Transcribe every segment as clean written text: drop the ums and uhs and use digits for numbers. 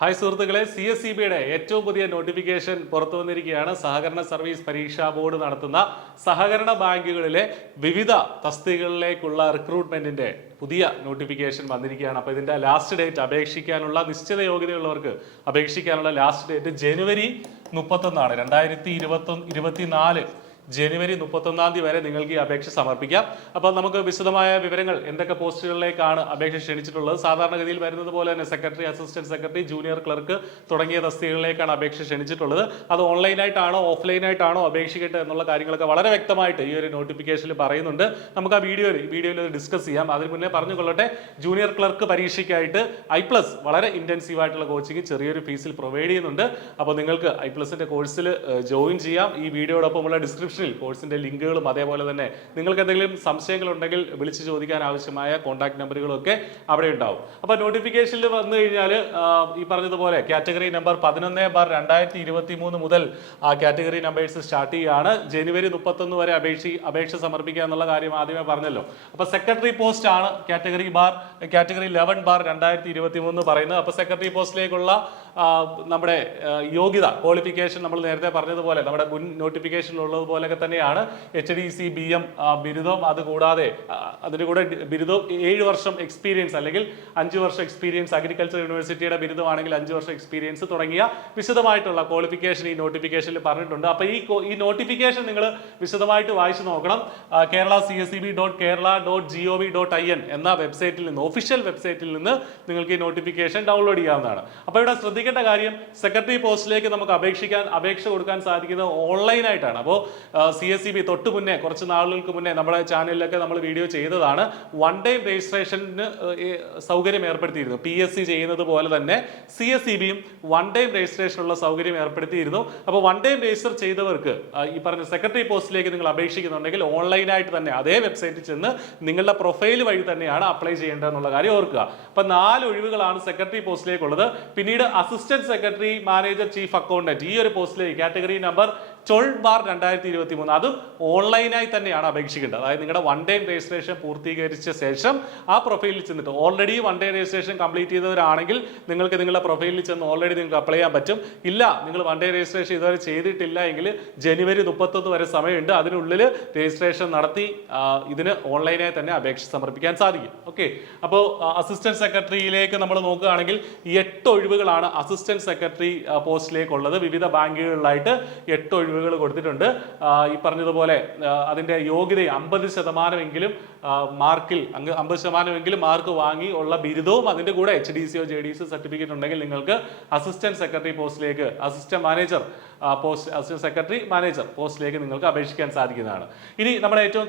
Hi സുഹൃത്തുക്കളെ, CSEB-യുടെ ഏറ്റവും പുതിയ നോട്ടിഫിക്കേഷൻ പുറത്തു വന്നിരിക്കുകയാണ്. സഹകരണ സർവീസ് പരീക്ഷാ ബോർഡ് നടത്തുന്ന സഹകരണ ബാങ്കുകളിലെ വിവിധ തസ്തികകളിലേക്കുള്ള റിക്രൂട്ട്മെന്റിന്റെ പുതിയ നോട്ടിഫിക്കേഷൻ വന്നിരിക്കുകയാണ്. അപ്പോൾ ഇതിന്റെ ലാസ്റ്റ് ഡേറ്റ് അപേക്ഷിക്കാനുള്ള നിശ്ചിത യോഗ്യതയുള്ളവർക്ക് അപേക്ഷിക്കാനുള്ള ലാസ്റ്റ് ഡേറ്റ് ജനുവരി 31 2024 ജനുവരി 31 വരെ നിങ്ങൾക്ക് ഈ അപേക്ഷ സമർപ്പിക്കാം. അപ്പോൾ നമുക്ക് വിശദമായ വിവരങ്ങൾ എന്തൊക്കെ പോസ്റ്റുകളിലേക്കാണ് അപേക്ഷ ക്ഷണിച്ചിട്ടുള്ളത്. സാധാരണഗതിയിൽ വരുന്നത് പോലെ തന്നെ secretary, assistant secretary, junior clerk തുടങ്ങിയ തസ്തികകളിലേക്കാണ് അപേക്ഷ ക്ഷണിച്ചിട്ടുള്ളത്. അത് ഓൺലൈനായിട്ടാണോ ഓഫ്ലൈനായിട്ടാണോ അപേക്ഷിക്കട്ടെ എന്നുള്ള കാര്യങ്ങളൊക്കെ വളരെ വ്യക്തമായിട്ട് ഈ ഒരു നോട്ടിഫിക്കേഷനിൽ പറയുന്നുണ്ട്. നമുക്ക് ആ വീഡിയോയിൽ ഡിസ്കസ് ചെയ്യാം. അതിന് മുന്നേ പറഞ്ഞുകൊള്ളട്ടെ, ജൂനിയർ ക്ലർക്ക് പരീക്ഷയ്ക്കായിട്ട് I+ വളരെ ഇന്റൻസീവ് ആയിട്ടുള്ള കോച്ചിങ് ചെറിയൊരു ഫീസിൽ പ്രൊവൈഡ് ചെയ്യുന്നുണ്ട്. അപ്പോൾ നിങ്ങൾക്ക് I+ന്റെ കോഴ്സിൽ ജോയിൻ ചെയ്യാം. ഈ വീഡിയോടൊപ്പമുള്ള ഡിസ്ക്രിപ്ഷൻ കോഴ്സിന്റെ ലിങ്കുകളും അതേപോലെ തന്നെ നിങ്ങൾക്ക് എന്തെങ്കിലും സംശയങ്ങൾ ഉണ്ടെങ്കിൽ വിളിച്ചു ചോദിക്കാൻ ആവശ്യമായ കോൺടാക്ട് നമ്പറുകളും ഒക്കെ അവിടെ ഉണ്ടാവും. അപ്പൊ നോട്ടിഫിക്കേഷനിൽ വന്നു കഴിഞ്ഞാൽ ഈ പറഞ്ഞതുപോലെ കാറ്റഗറി നമ്പർ 11/2023 മുതൽ ആ കാറ്റഗറി നമ്പേഴ്സ് സ്റ്റാർട്ട് ചെയ്യുകയാണ്. ജനുവരി 31 വരെ അപേക്ഷ സമർപ്പിക്കുക എന്നുള്ള കാര്യം ആദ്യമേ പറഞ്ഞല്ലോ. അപ്പൊ സെക്രട്ടറി പോസ്റ്റ് ആണ് കാറ്റഗറി 11/2023 പറയുന്നത്. അപ്പൊ സെക്രട്ടറി പോസ്റ്റിലേക്കുള്ള നമ്മുടെ യോഗ്യത ക്വാളിഫിക്കേഷൻ നമ്മൾ നേരത്തെ പറഞ്ഞതുപോലെ നമ്മുടെ മുൻ നോട്ടിഫിക്കേഷനിലുള്ളതുപോലെ തന്നെയാണ്. HDC BM ബിരുദം, അതുകൂടാതെ അതിന്റെ കൂടെ ബിരുദം 7 വർഷം എക്സ്പീരിയൻസ് അല്ലെങ്കിൽ 5 വർഷം എക്സ്പീരിയൻസ്, അഗ്രികൾച്ചർ യൂണിവേഴ്സിറ്റിയുടെ ബിരുദമാണെങ്കിൽ 5 വർഷം എക്സ്പീരിയൻസ് തുടങ്ങിയ വിശദമായിട്ടുള്ള ക്വാളിഫിക്കേഷൻ ഈ നോട്ടിഫിക്കേഷനിൽ പറഞ്ഞിട്ടുണ്ട്. അപ്പൊ ഈ നോട്ടിഫിക്കേഷൻ നിങ്ങൾ വിശദമായിട്ട് വായിച്ചു നോക്കണം. kerala.cseb.kerala.gov.in എന്ന വെബ്സൈറ്റിൽ നിന്ന്, ഒഫീഷ്യൽ വെബ്സൈറ്റിൽ നിന്ന് നിങ്ങൾക്ക് ഈ നോട്ടിഫിക്കേഷൻ ഡൗൺലോഡ് ചെയ്യാവുന്നതാണ്. അപ്പോൾ ഇവിടെ ശ്രദ്ധിക്കേണ്ട കാര്യം, സെക്രട്ടറി പോസ്റ്റിലേക്ക് നമുക്ക് അപേക്ഷ കൊടുക്കാൻ സാധിക്കുന്നത് ഓൺലൈനായിട്ടാണ്. അപ്പോൾ CSEB തൊട്ട് മുന്നേ, കുറച്ച് നാളുകൾക്ക് മുന്നേ നമ്മുടെ ചാനലിലൊക്കെ നമ്മൾ വീഡിയോ ചെയ്തതാണ്. 1 ടൈം രജിസ്ട്രേഷന് സൗകര്യം ഏർപ്പെടുത്തിയിരുന്നു. PSC ചെയ്യുന്നത് പോലെ തന്നെ CSEBയും 1 ടൈം രജിസ്ട്രേഷനുള്ള സൗകര്യം ഏർപ്പെടുത്തിയിരുന്നു. അപ്പോൾ 1 ടൈം രജിസ്റ്റർ ചെയ്തവർക്ക് ഈ പറഞ്ഞ സെക്രട്ടറി പോസ്റ്റിലേക്ക് നിങ്ങൾ അപേക്ഷിക്കുന്നുണ്ടെങ്കിൽ ഓൺലൈനായിട്ട് തന്നെ അതേ വെബ്സൈറ്റിൽ ചെന്ന് നിങ്ങളുടെ പ്രൊഫൈൽ വഴി തന്നെയാണ് അപ്ലൈ ചെയ്യേണ്ടതെന്നുള്ള കാര്യം ഓർക്കുക. അപ്പൊ 4 ഒഴിവുകളാണ് സെക്രട്ടറി പോസ്റ്റിലേക്കുള്ളത്. പിന്നീട് assistant secretary, manager, chief accountant, ഈ ഒരു പോസ്റ്റിലേക്ക് കാറ്റഗറി നമ്പർ 12/2023 അതും ഓൺലൈനായി തന്നെയാണ് അപേക്ഷിക്കേണ്ടത്. അതായത് നിങ്ങളുടെ 1 ടൈം രജിസ്ട്രേഷൻ പൂർത്തീകരിച്ച ശേഷം ആ പ്രൊഫൈലിൽ ചെന്നിട്ട്, ഓൾറെഡി 1 ടൈം രജിസ്ട്രേഷൻ കംപ്ലീറ്റ് ചെയ്തവരാണെങ്കിൽ നിങ്ങൾക്ക് നിങ്ങളുടെ പ്രൊഫൈലിൽ ചെന്ന് ഓൾറെഡി നിങ്ങൾക്ക് അപ്ലൈ ചെയ്യാൻ പറ്റും. ഇല്ല, നിങ്ങൾ 1 ടൈം രജിസ്ട്രേഷൻ ഇതുവരെ ചെയ്തിട്ടില്ല എങ്കിൽ ജനുവരി 31 വരെ സമയമുണ്ട്. അതിനുള്ളിൽ രജിസ്ട്രേഷൻ നടത്തി ഇതിന് ഓൺലൈനായി തന്നെ അപേക്ഷ സമർപ്പിക്കാൻ സാധിക്കും. ഓക്കെ, അപ്പോൾ അസിസ്റ്റന്റ് സെക്രട്ടറിയിലേക്ക് നമ്മൾ നോക്കുകയാണെങ്കിൽ 8 ഒഴിവുകളാണ് അസിസ്റ്റന്റ് സെക്രട്ടറി പോസ്റ്റിലേക്കുള്ളത്. വിവിധ ബാങ്കുകളിലായിട്ട് 8 ഒഴിവുകൾ കൊടുത്തിട്ടുണ്ട്. ഈ പറഞ്ഞതുപോലെ അതിന്റെ യോഗ്യത 50% മാർക്കിൽ 50% മാർക്ക് വാങ്ങി ഉള്ള ബിരുദവും അതിന്റെ കൂടെ HDCയോ JDCയോ സർട്ടിഫിക്കറ്റ് ഉണ്ടെങ്കിൽ നിങ്ങൾക്ക് അസിസ്റ്റന്റ് സെക്രട്ടറി പോസ്റ്റിലേക്ക്, അസിസ്റ്റന്റ് സെക്രട്ടറി മാനേജർ പോസ്റ്റിലേക്ക് നിങ്ങൾക്ക് അപേക്ഷിക്കാൻ സാധിക്കുന്നതാണ്. ഇനി നമ്മുടെ ഏറ്റവും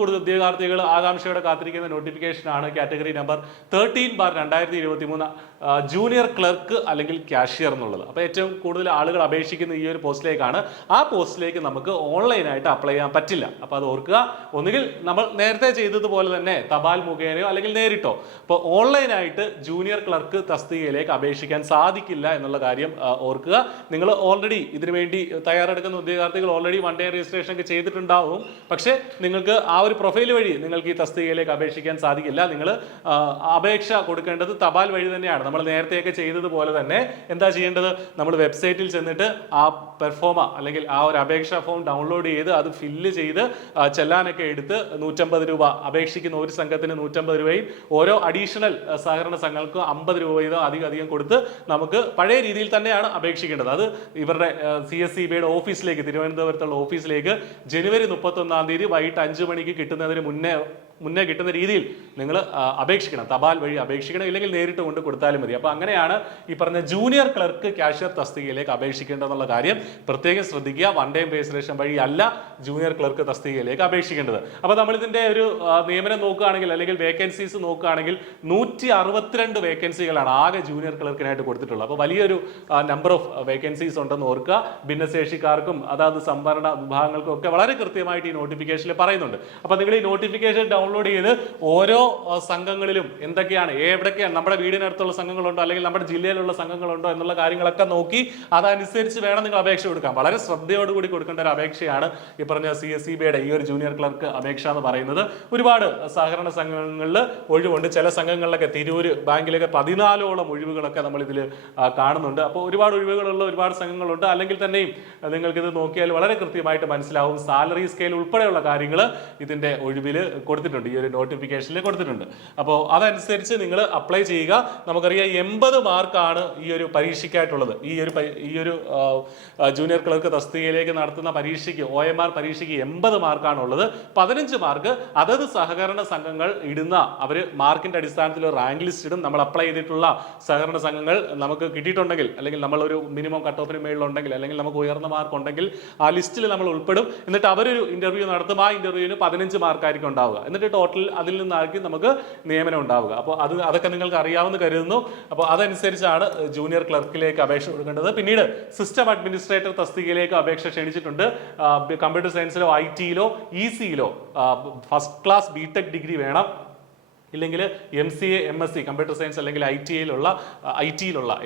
കൂടുതൽ ഉദ്യോഗാർത്ഥികൾ ആകാംക്ഷയോടെ കാത്തിരിക്കുന്ന നോട്ടിഫിക്കേഷൻ ആണ് കാറ്റഗറി നമ്പർ 13/2023 ജൂനിയർ ക്ലർക്ക് അല്ലെങ്കിൽ കാഷ്യർ എന്നുള്ളത്. അപ്പോൾ ഏറ്റവും കൂടുതൽ ആളുകൾ അപേക്ഷിക്കുന്ന ഈ ഒരു പോസ്റ്റിലേക്കാണ്. ആ പോസ്റ്റിലേക്ക് നമുക്ക് ഓൺലൈനായിട്ട് അപ്ലൈ ചെയ്യാൻ പറ്റില്ല. അപ്പോൾ അത് ഓർക്കുക. ഒന്നുകിൽ നമ്മൾ നേരത്തെ ചെയ്തതുപോലെ തന്നെ തപാൽ മുഖേനയോ അല്ലെങ്കിൽ നേരിട്ടോ. അപ്പോൾ ഓൺലൈനായിട്ട് ജൂനിയർ ക്ലർക്ക് തസ്തികയിലേക്ക് അപേക്ഷിക്കാൻ സാധിക്കില്ല എന്നുള്ള കാര്യം ഓർക്കുക. നിങ്ങൾ ഓൾറെഡി ഇതിനുവേണ്ടി തയ്യാറെടുക്കുന്ന ഉദ്യോഗാർത്ഥികൾ ഓൾറെഡി 1 ടൈം രജിസ്ട്രേഷൻ ഒക്കെ ചെയ്തിട്ടുണ്ടാവും. പക്ഷേ നിങ്ങൾക്ക് ആ ഒരു പ്രൊഫൈൽ വഴി നിങ്ങൾക്ക് ഈ തസ്തികയിലേക്ക് അപേക്ഷിക്കാൻ സാധിക്കില്ല. നിങ്ങൾ അപേക്ഷ കൊടുക്കേണ്ടത് തപാൽ വഴി തന്നെയാണ്. നമ്മൾ നേരത്തെയൊക്കെ ചെയ്തതുപോലെ തന്നെ എന്താ ചെയ്യേണ്ടത്, നമ്മൾ വെബ്സൈറ്റിൽ ചെന്നിട്ട് ആ പെർഫോമ അല്ലെങ്കിൽ ആ ഒരു അപേക്ഷാ ഫോം ഡൗൺലോഡ് ചെയ്ത് അത് ഫില്ല് ചെയ്ത് ചെല്ലാനൊക്കെ എടുത്ത് 150 രൂപ, അപേക്ഷിക്കുന്ന ഒരു സംഘത്തിന് 150 രൂപയും ഓരോ അഡീഷണൽ സഹകരണ സംഘങ്ങൾക്ക് 50 രൂപ വീതം അധികം കൊടുത്ത് നമുക്ക് പഴയ രീതിയിൽ തന്നെയാണ് അപേക്ഷിക്കേണ്ടത്. അത് ഇവരുടെ CSEB-യുടെ ഓഫീസിലേക്ക്, തിരുവനന്തപുരത്തുള്ള ഓഫീസിലേക്ക് ജനുവരി 31 വൈകിട്ട് 5 മണിക്ക് കിട്ടുന്നതിന് മുന്നേ കിട്ടുന്ന രീതിയിൽ നിങ്ങൾ അപേക്ഷിക്കണം. തപാൽ വഴി അപേക്ഷിക്കണം, ഇല്ലെങ്കിൽ നേരിട്ട് കൊണ്ട് കൊടുത്താലും മതി. അപ്പോൾ അങ്ങനെയാണ് ഈ പറഞ്ഞ ജൂനിയർ ക്ലർക്ക് കാഷ്യർ തസ്തികയിലേക്ക് അപേക്ഷിക്കേണ്ടതെന്നുള്ള കാര്യം പ്രത്യേകം ശ്രദ്ധിക്കുക. 1 ടൈം രജിസ്ട്രേഷൻ വഴി അല്ല ജൂനിയർ ക്ലർക്ക് തസ്തികയിലേക്ക് അപേക്ഷിക്കേണ്ടത്. അപ്പോൾ നമ്മൾ ഇതിന്റെ ഒരു നിയമനം നോക്കുകയാണെങ്കിൽ അല്ലെങ്കിൽ വേക്കൻസീസ് നോക്കുകയാണെങ്കിൽ 162 വേക്കൻസികളാണ് ആകെ ജൂനിയർ ക്ലർക്കിനായിട്ട് കൊടുത്തിട്ടുള്ളത്. അപ്പോൾ വലിയൊരു നമ്പർ ഓഫ് വേക്കൻസീസ് ഉണ്ടെന്ന് ഓർക്കുക. ഭിന്നശേഷിക്കാർക്കും അതാത് സംവരണ വിഭാഗങ്ങൾക്കും ഒക്കെ വളരെ കൃത്യമായിട്ട് ഈ നോട്ടിഫിക്കേഷനിൽ പറയുന്നുണ്ട്. അപ്പോൾ നിങ്ങൾ ഈ നോട്ടിഫിക്കേഷൻ ഡൗൺലോഡ് ഡൗൺലോഡ് ചെയ്ത് ഓരോ സംഘങ്ങളിലും എന്തൊക്കെയാണ് എവിടെയൊക്കെയാണ് നമ്മുടെ വീടിനടുത്തുള്ള സംഘങ്ങളുണ്ടോ അല്ലെങ്കിൽ നമ്മുടെ ജില്ലയിലുള്ള സംഘങ്ങളുണ്ടോ എന്നുള്ള കാര്യങ്ങളൊക്കെ നോക്കി അതനുസരിച്ച് വേണം നിങ്ങൾ അപേക്ഷ കൊടുക്കാം. വളരെ ശ്രദ്ധയോടുകൂടി കൊടുക്കേണ്ട ഒരു അപേക്ഷയാണ് ഈ പറഞ്ഞ CSEBയുടെ ഈ ഒരു ജൂനിയർ ക്ലർക്ക് അപേക്ഷ എന്ന് പറയുന്നത്. ഒരുപാട് സഹകരണ സംഘങ്ങളിൽ ഒഴിവുണ്ട്. ചില സംഘങ്ങളിലൊക്കെ തിരൂര് ബാങ്കിലൊക്കെ 14ഓളം ഒഴിവുകളൊക്കെ നമ്മൾ ഇതിൽ കാണുന്നുണ്ട്. അപ്പോൾ ഒരുപാട് ഒഴിവുകളുള്ള ഒരുപാട് സംഘങ്ങളുണ്ട്. അല്ലെങ്കിൽ തന്നെയും നിങ്ങൾക്കിത് നോക്കിയാൽ വളരെ കൃത്യമായിട്ട് മനസ്സിലാവും. സാലറി സ്കെയിൽ ഉൾപ്പെടെയുള്ള കാര്യങ്ങൾ ഇതിന്റെ ഒഴിവിൽ കൊടുത്തിട്ടുണ്ട്, ഈ ഒരു നോട്ടിഫിക്കേഷനിൽ കൊടുത്തിട്ടുണ്ട്. അപ്പോൾ അതനുസരിച്ച് നിങ്ങൾ അപ്ലൈ ചെയ്യുക. നമുക്കറിയാം 80 മാർക്കാണ് ഈ ഒരു പരീക്ഷയ്ക്കായിട്ടുള്ളത്. ഈ ഒരു ജൂനിയർ ക്ലർക്ക് തസ്തികയിലേക്ക് നടത്തുന്ന പരീക്ഷയ്ക്ക് OMR പരീക്ഷയ്ക്ക് 80 മാർക്കാണ് ഉള്ളത്. 15 മാർക്ക് അതത് സഹകരണ സംഘങ്ങൾ ഇടുന്ന അവർ മാർക്കിന്റെ അടിസ്ഥാനത്തിൽ റാങ്ക് ലിസ്റ്റ് ഇടും. നമ്മൾ അപ്ലൈ ചെയ്തിട്ടുള്ള സഹകരണ സംഘങ്ങൾ നമുക്ക് കിട്ടിയിട്ടുണ്ടെങ്കിൽ അല്ലെങ്കിൽ നമ്മളൊരു മിനിമം കട്ട് ഓഫിന് മേളിലുണ്ടെങ്കിൽ അല്ലെങ്കിൽ നമുക്ക് ഉയർന്ന മാർക്ക് ഉണ്ടെങ്കിൽ ആ ലിസ്റ്റിൽ നമ്മൾ ഉൾപ്പെടും. എന്നിട്ട് അവരൊരു ഇന്റർവ്യൂ നടത്തും. ആ ഇന്റർവ്യൂവിന് 15 മാർക്കായിരിക്കും ഉണ്ടാവുക. എന്നിട്ട് ടോട്ടൽ അതിൽ നിന്നായിരിക്കും നമുക്ക് നിയമനം ഉണ്ടാവുക. അപ്പോൾ അതൊക്കെ നിങ്ങൾക്ക് അറിയാമെന്ന് കരുതുന്നു. അപ്പോൾ അതനുസരിച്ചാണ് ജൂനിയർ ക്ലർക്കിലേക്ക് അപേക്ഷ കൊടുക്കേണ്ടത്. പിന്നീട് സിസ്റ്റം അഡ്മിനിസ്ട്രേറ്റർ തസ്തികയിലേക്ക് അപേക്ഷ ക്ഷണിച്ചിട്ടുണ്ട്. കമ്പ്യൂട്ടർ സയൻസിലോ ITയിലോ ECയിലോ ഫസ്റ്റ് ക്ലാസ് BTech ഡിഗ്രി വേണം. ഇല്ലെങ്കിൽ MCA MSc കമ്പ്യൂട്ടർ സയൻസ് അല്ലെങ്കിൽ ITയിലുള്ള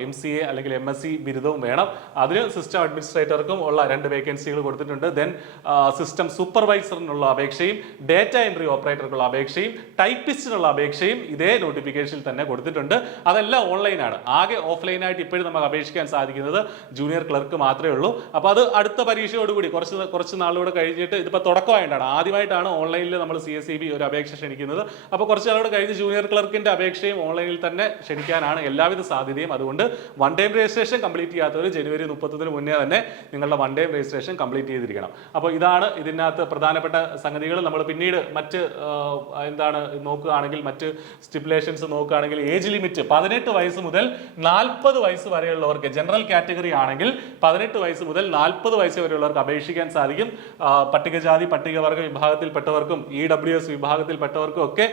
MCA അല്ലെങ്കിൽ MSc ബിരുദവും വേണം. അതിന് സിസ്റ്റം അഡ്മിനിസ്ട്രേറ്റർക്കും ഉള്ള 2 വേക്കൻസികൾ കൊടുത്തിട്ടുണ്ട്. ദെൻ സിസ്റ്റം സൂപ്പർവൈസറിനുള്ള അപേക്ഷയും ഡേറ്റ എൻട്രി ഓപ്പറേറ്റർക്കുള്ള അപേക്ഷയും ടൈപ്പിസ്റ്റിനുള്ള അപേക്ഷയും ഇതേ നോട്ടിഫിക്കേഷനിൽ തന്നെ കൊടുത്തിട്ടുണ്ട്. അതെല്ലാം ഓൺലൈനാണ്. ആകെ ഓഫ്ലൈനായിട്ട് ഇപ്പോഴും നമുക്ക് അപേക്ഷിക്കാൻ സാധിക്കുന്നത് ജൂനിയർ ക്ലർക്ക് മാത്രമേ ഉള്ളൂ. അപ്പോൾ അത് അടുത്ത പരീക്ഷയോടുകൂടി കുറച്ച് നാളുകൂടെ കഴിഞ്ഞിട്ട്, ഇതിപ്പോൾ തുടക്കമായിട്ടാണ്, ആദ്യമായിട്ടാണ് ഓൺലൈനിൽ നമ്മൾ CSEB ഒരു അപേക്ഷ ക്ഷണിക്കുന്നത്. അപ്പോൾ കുറച്ച് നാളുകൂടെ കഴിഞ്ഞ് ജൂനിയർ ക്ലർക്കിന്റെ അപേക്ഷയും ഓൺലൈനിൽ തന്നെ ക്ഷണിക്കാനാണ് എല്ലാവിധ സാധ്യതയും. അതുകൊണ്ട് വൺ ടൈം രജിസ്ട്രേഷൻ കംപ്ലീറ്റ് ചെയ്യാത്തവർ ജനുവരി 30 മുന്നേ തന്നെ നിങ്ങളുടെ വൺ ടൈം രജിസ്ട്രേഷൻ കംപ്ലീറ്റ് ചെയ്തിരിക്കണം. അപ്പോൾ ഇതാണ് ഇതിനകത്ത് പ്രധാനപ്പെട്ട സംഗതികൾ. നമ്മൾ പിന്നീട് മറ്റ് നോക്കുകയാണെങ്കിൽ, മറ്റ് സ്റ്റിപ്പുലേഷൻസ് നോക്കുകയാണെങ്കിൽ, ഏജ് ലിമിറ്റ് 18 വയസ്സ് മുതൽ 40 വയസ്സ് വരെയുള്ളവർക്ക്, ജനറൽ കാറ്റഗറി ആണെങ്കിൽ 18 വയസ്സ് മുതൽ 40 വയസ്സ് വരെയുള്ളവർക്ക് അപേക്ഷിക്കാൻ സാധിക്കും. പട്ടികജാതി പട്ടികവർഗ വിഭാഗത്തിൽപ്പെട്ടവർക്കും EWS വിഭാഗത്തിൽപ്പെട്ടവർക്കും ഒക്കെ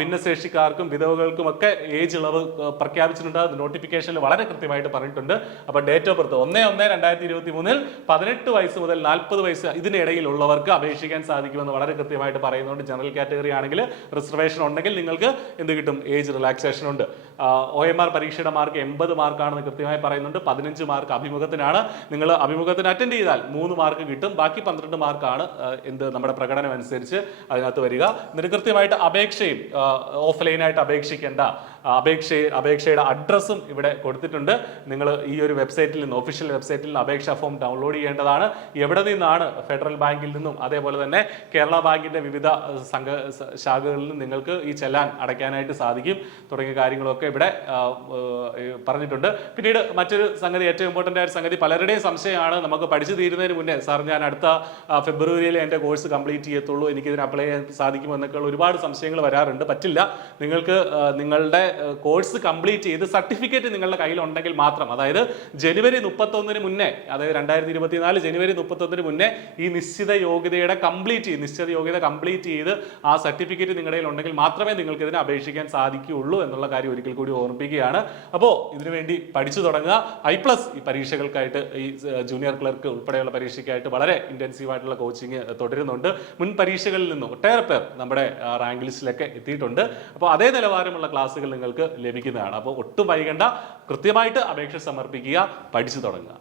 ഭിന്നശേഷിക്കാർക്കും വിധവകൾക്കും ഒക്കെ ഏജ് ഇളവ് പ്രഖ്യാപിച്ചിട്ടുണ്ട്. അത് നോട്ടിഫിക്കേഷനിൽ വളരെ കൃത്യമായിട്ട് പറഞ്ഞിട്ടുണ്ട്. അപ്പോൾ ഡേറ്റ് ഓഫ് ബർത്ത് 1/1/2023 18 വയസ്സ് മുതൽ 40 വയസ്സ് ഇതിനിടയിലുള്ളവർക്ക് അപേക്ഷിക്കാൻ സാധിക്കുമെന്ന് വളരെ കൃത്യമായിട്ട് പറയുന്നുണ്ട്. ജനറൽ കാറ്റഗറി ആണെങ്കിൽ റിസർവേഷൻ ഉണ്ടെങ്കിൽ നിങ്ങൾക്ക് എന്ത് കിട്ടും? ഏജ് റിലാക്സേഷൻ ഉണ്ട്. OMR പരീക്ഷയുടെ മാർക്ക് 80 മാർക്കാണെന്ന് കൃത്യമായി പറയുന്നുണ്ട്. 15 മാർക്ക് അഭിമുഖത്തിനാണ്. നിങ്ങൾ അഭിമുഖത്തിന് അറ്റൻഡ് ചെയ്താൽ 3 മാർക്ക് കിട്ടും. ബാക്കി 12 മാർക്കാണ് നമ്മുടെ പ്രകടനം അനുസരിച്ച് അതിനകത്ത് വരിക. എന്നിട്ട് കൃത്യമായിട്ട് അപേക്ഷയും ഓഫ്ലൈനായിട്ട് അപേക്ഷിക്കേണ്ട അപേക്ഷയുടെ അഡ്രസ്സും ഇവിടെ കൊടുത്തിട്ടുണ്ട്. നിങ്ങൾ ഈ ഒരു വെബ്സൈറ്റിൽ നിന്ന്, ഒഫീഷ്യൽ വെബ്സൈറ്റിൽ നിന്ന് അപേക്ഷാ ഫോം ഡൗൺലോഡ് ചെയ്യേണ്ടതാണ്. എവിടെ നിന്നാണ്? ഫെഡറൽ ബാങ്കിൽ നിന്നും അതേപോലെ തന്നെ കേരള ബാങ്കിന്റെ വിവിധ ശാഖകളിൽ നിന്നും നിങ്ങൾക്ക് ഈ ചെല്ലാൻ അടയ്ക്കാനായിട്ട് സാധിക്കും. തുടങ്ങിയ കാര്യങ്ങളൊക്കെ ഇവിടെ പറഞ്ഞിട്ടുണ്ട്. പിന്നീട് മറ്റൊരു സംഗതി, ഏറ്റവും ഇമ്പോർട്ടൻ്റ് ആയ സംഗതി, പലരുടെയും സംശയമാണ്, നമുക്ക് പഠിച്ചു തീരുന്നതിന് മുന്നേ സാർ ഞാൻ അടുത്ത ഫെബ്രുവരിയിൽ എൻ്റെ കോഴ്സ് കംപ്ലീറ്റ് ചെയ്യത്തുള്ളൂ, എനിക്കിതിന് അപ്ലൈ ചെയ്യാൻ സാധിക്കുമോ എന്നൊക്കെയുള്ള ഒരുപാട് സംശയങ്ങൾ വരാറുണ്ട്. പറ്റില്ല. നിങ്ങൾക്ക് നിങ്ങളുടെ കോഴ്സ് കംപ്ലീറ്റ് ചെയ്ത് സർട്ടിഫിക്കറ്റ് നിങ്ങളുടെ കയ്യിലുണ്ടെങ്കിൽ മാത്രം, അതായത് ജനുവരി 31 മുന്നേ, അതായത് 2024 ജനുവരി 31 മുന്നേ ഈ നിശ്ചിത യോഗ്യത കംപ്ലീറ്റ് ചെയ്ത് ആ സർട്ടിഫിക്കറ്റ് നിങ്ങളുടെ കയ്യിൽ ഉണ്ടെങ്കിൽ മാത്രമേ നിങ്ങൾക്ക് ഇതിന് അപേക്ഷിക്കാൻ സാധിക്കുകയുള്ളൂ എന്നുള്ള കാര്യം ഒരിക്കൽ കൂടി ഓർമ്മിപ്പിക്കുകയാണ്. അപ്പോൾ ഇതിനുവേണ്ടി പഠിച്ചു തുടങ്ങുക. I+ ഈ പരീക്ഷകൾക്കായിട്ട്, ഈ ജൂനിയർ ക്ലർക്ക് ഉൾപ്പെടെയുള്ള പരീക്ഷയ്ക്കായിട്ട് വളരെ ഇന്റൻസീവ് ആയിട്ടുള്ള കോച്ചിങ് തുടരുന്നുണ്ട്. മുൻ പരീക്ഷകളിൽ നിന്നും ഒട്ടേറെ പേർ നമ്മുടെ റാങ്ക് ലിസ്റ്റിലൊക്കെ എത്തിയിട്ടുണ്ട്. അപ്പോൾ അതേ നിലവാരമുള്ള ക്ലാസ്സുകൾ നിങ്ങൾക്ക് ലഭിക്കുന്നതാണ്. അപ്പോൾ ഒട്ടും വൈകണ്ട, കൃത്യമായിട്ട് അപേക്ഷ സമർപ്പിക്കുക, പഠിച്ചു തുടങ്ങുക.